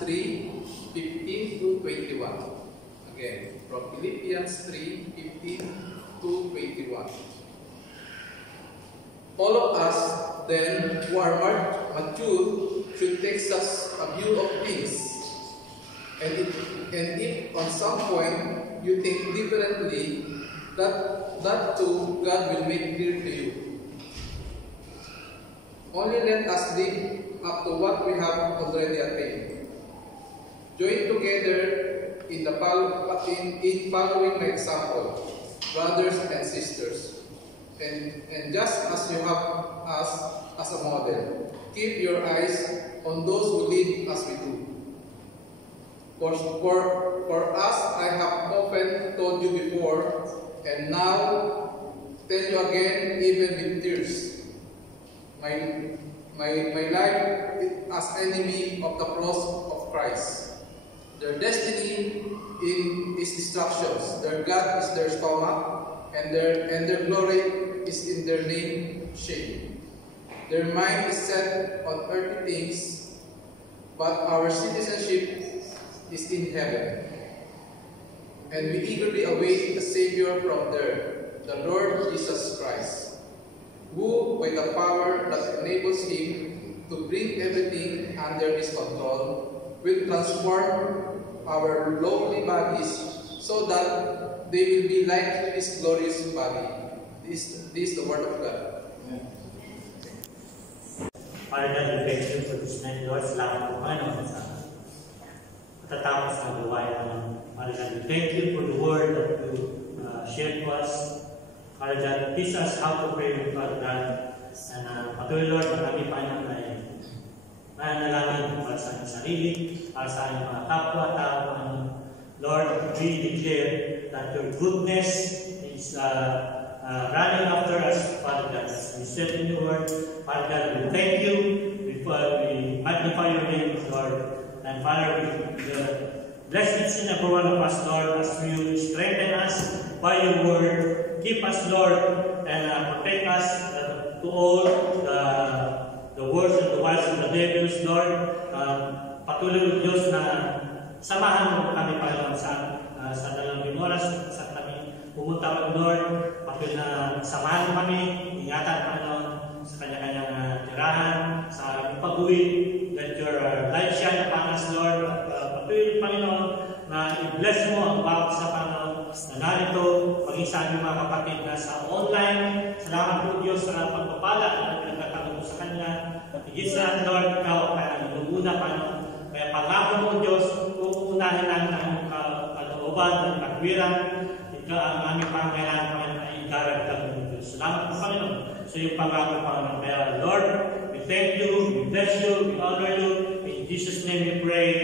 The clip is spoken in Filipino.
3:15 to 21. Again, from Philippians 3:15 to 21. All of us, then, who are mature, should take such a view of things. And if on some point you think differently, that too God will make clear to you. Only let us live up to what we have already attained. Join together in following my example, brothers and sisters. And just as you have us as a model, keep your eyes on those who live as we do. For us, I have often told you before, and now tell you again, even with tears. My life as enemy of the cross of Christ. Their destiny is destruction. Their God is their stomach, and their glory is in their name, shame. Their mind is set on earthly things, but our citizenship is in heaven. And we eagerly await a Savior from there, the Lord Jesus Christ, who, by the power that enables Him to bring everything under His control, will transform our lowly bodies so that they will be like His glorious body. This is the word of God. Father God, we thank you for this night, Lord. Salamat po kayo sa matatapos na gawain naman. Father God, we thank you for the word that you shared to us. Father God, teach us how to pray, Father God. And patuloy, Lord, marami pa nang nanalangin para sa aming sarili, para sa aming mga kapwa-tao. Lord, we declare that your goodness is running after us, Father God. We said in your word, Father God, we thank you, we magnify your name, Lord. And Father, we bless each and every one of us, Lord, as you strengthen us by your word. Keep us, Lord, and protect us to all the words and the wiles of the devils, Lord. Patuloy, Diyos, na samahan mo kami, Panginoon, sa dalawang oras, sa kami pumunta, Lord. Patuloy na samahan mo kami, ingatan, Panginoon, sa kanya-kanyang tirahan, sa pag-uwi. Let your light shine upon us, Lord. Patuloy, Panginoon, na i-bless mo ang bawat sa Panginoon na narito, pag-isa ng mga kapatid na sa online. Salamat po, Diyos, sa pagpapala na pinagkatago mo sa kanila. Higit sa Lord, ikaw ang lumuna, Panginoon. Kaya pangako mo, Diyos, uunahin namin ang kalooban ng pagwiran. Ikaw ang aming pangailangan, Panginoon, ay ikaragdag mo, Diyos. Salamat po, Panginoon, sa iyong pangako, Panginoon. Kaya, Lord, we thank you, we bless you, we honor you. In Jesus' name we pray.